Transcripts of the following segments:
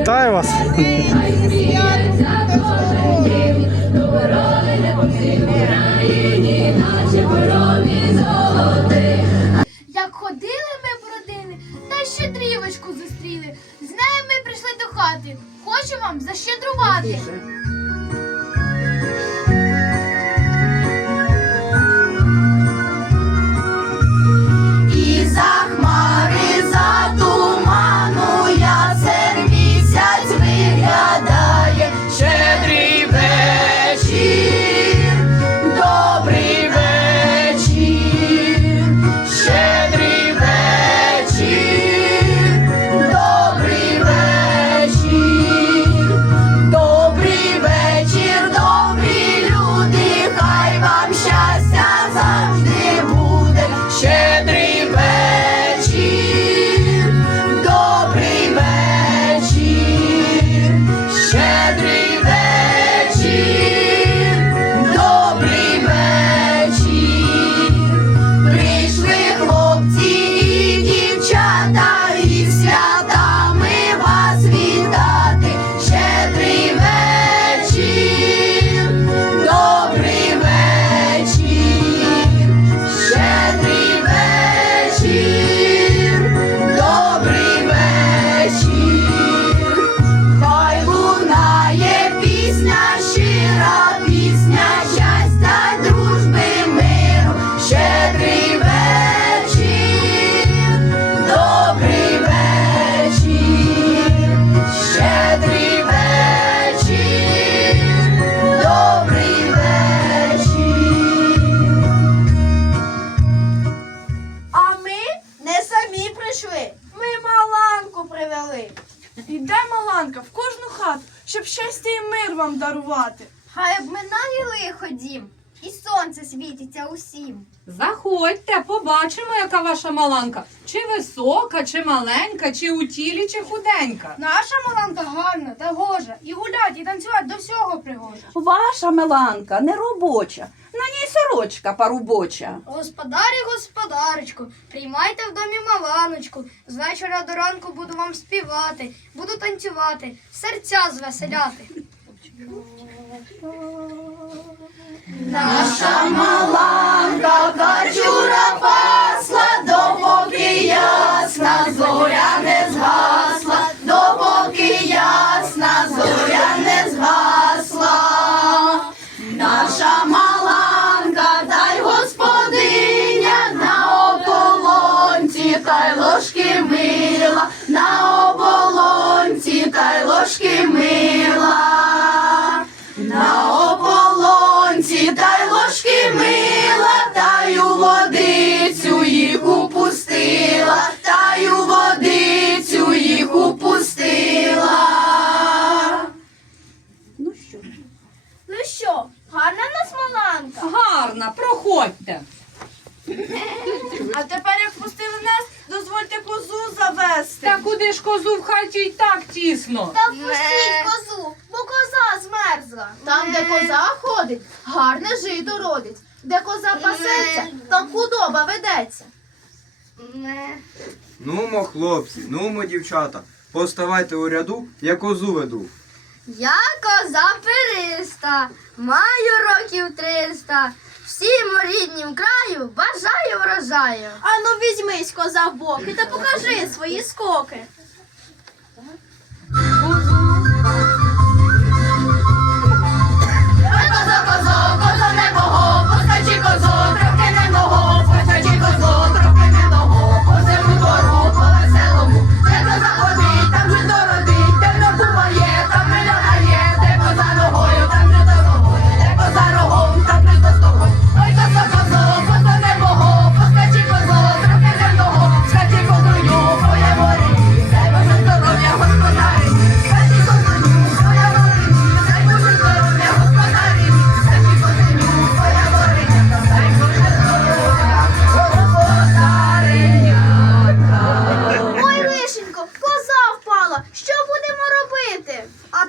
Вітаю вас! Як ходили ми в родини, та щедрівочку зустріли. З нею ми прийшли до хати. Хочу вам защедрувати. Мир вам дарувати. Хай обминає лихо дім, і сонце світиться усім. Заходьте, побачимо, яка ваша маланка. Чи висока, чи маленька, чи у тілі, чи худенька. Наша Маланка гарна та гожа. І гулять, і танцювати до всього пригожа. Ваша меланка не робоча, на ній сорочка парубоча. Господарі, господарочку, приймайте в домі маланочку. З вечора до ранку буду вам співати, буду танцювати, серця звеселяти. Наша маланка качура пасла, допоки ясна зоря не згасла, ж козу в хаті й так тісно? Та впустіть козу, бо коза змерзла. Там, де коза ходить, гарне жито родить. Де коза пасеться, там худоба ведеться. Нумо, хлопці, нумо, дівчата, поставайте у ряду, я козу веду. Я коза периста, маю років триста. Всім ріднім краю бажаю врожаю. Ану візьмись, коза в боки, та покажи свої скоки.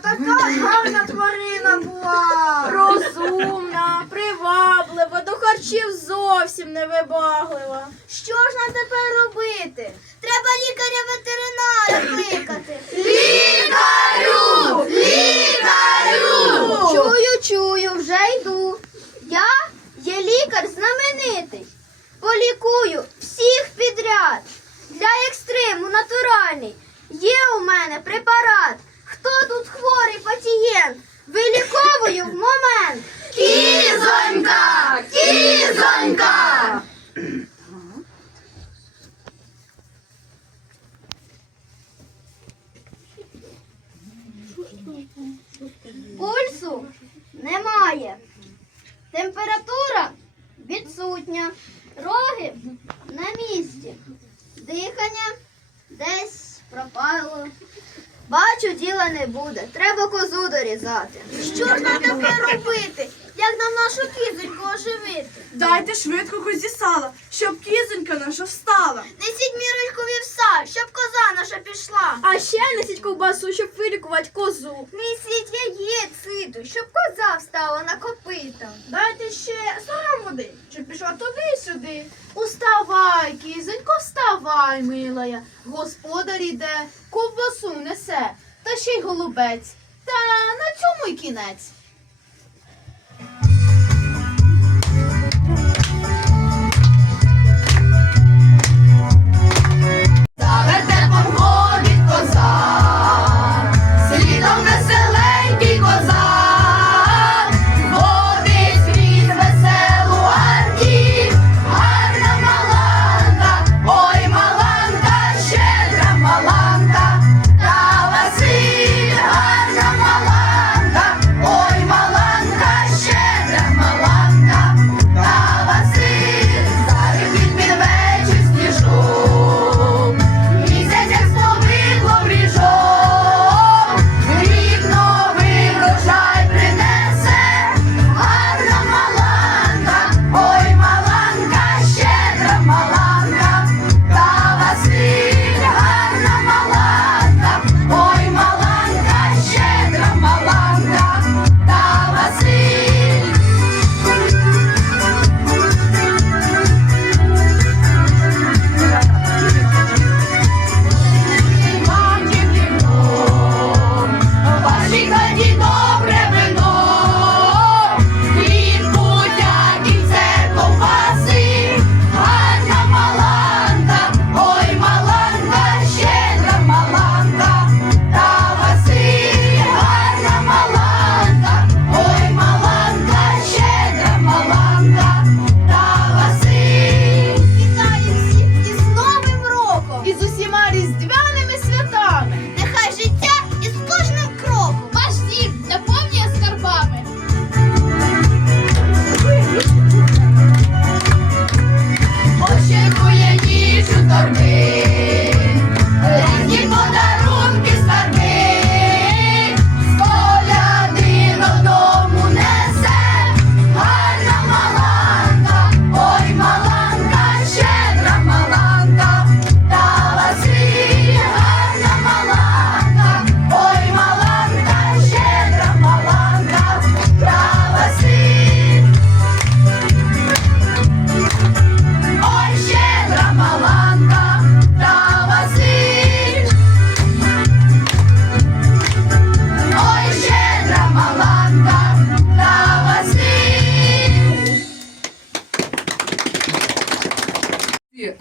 така гарна тварина була. Розумна, приваблива, до харчів зовсім не вибаглива. Що ж нам тепер робити? Треба лікаря-ветеринара кликати. Лікарю! Лікарю! Чую, чую, вже йду. Я є лікар знаменитий. Полікую всіх підряд. Для екстриму натуральний. Є у мене препарат. Хто тут хворий пацієнт? Виліковую в момент. Кізонька! Кізонька! Діла не буде. Треба козу дорізати. Що ж нам тепер робити? Як нам нашу кізоньку оживити? Дайте швидко козі сала, щоб кізонька наша встала. Несіть мірочку вівса, щоб коза наша пішла. А ще несіть ковбасу, щоб вилікувати козу. Несіть яєць ситу, щоб коза встала на копита. Дайте ще сором води, щоб пішла туди-сюди. Уставай, кізонько, вставай, милая. Господар іде, ковбасу несе, та ще й голубець. Та на цьому й кінець. За вертепом ходить коза,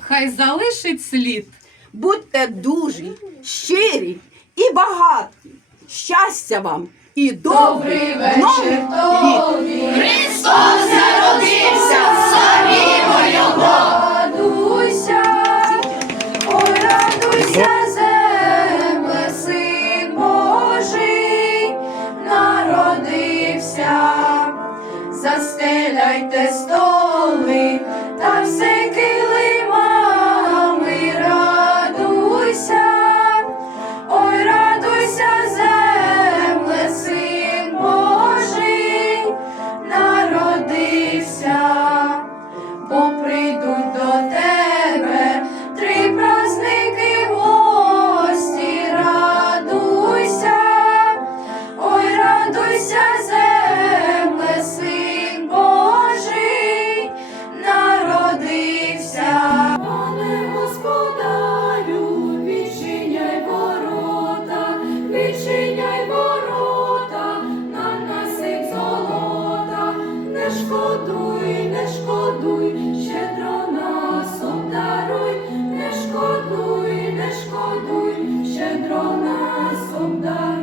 Хай залишить слід. Будьте дужі, щирі і багаті. Щастя вам і добрий вечір літ. Христос народився, славімо його. Радуйся, ой, радуйся, земле, син Божий народився. Застеляйте столи Богом дай.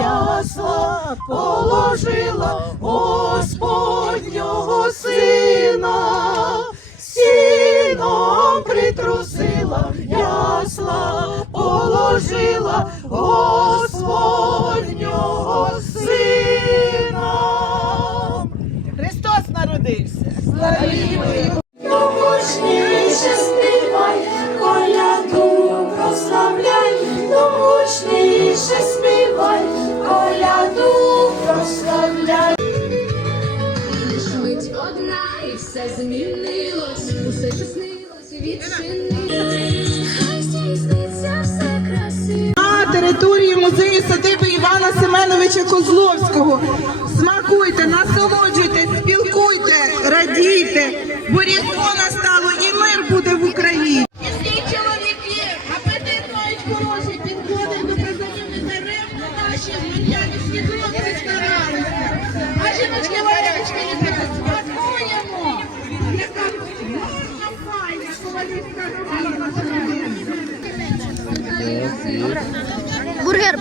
Ясла положила Господнього сина, сіном притрусила, ясла положила Господнього сина. Христос народився. Ну, гучніше На території музею садиби Івана Семеновича Козловського. Смакуйте, насолоджуйтесь, спілкуйте, радійте, бо різдво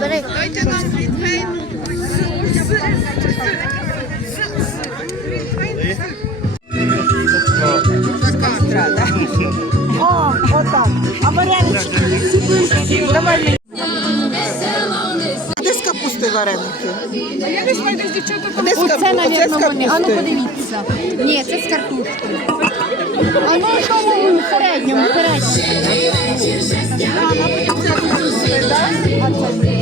Бери. Де з капусти вареники? Я не знаю, де з дівчата. Де з? Оце, з капусти. А ну подивіться. Ні, це з картошки. А ну в тому в середньому, в середньому. В середньому, в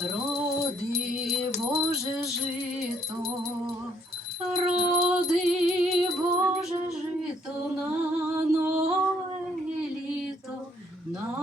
Роди, Боже, жито, роди, Боже, жито на нове літо, на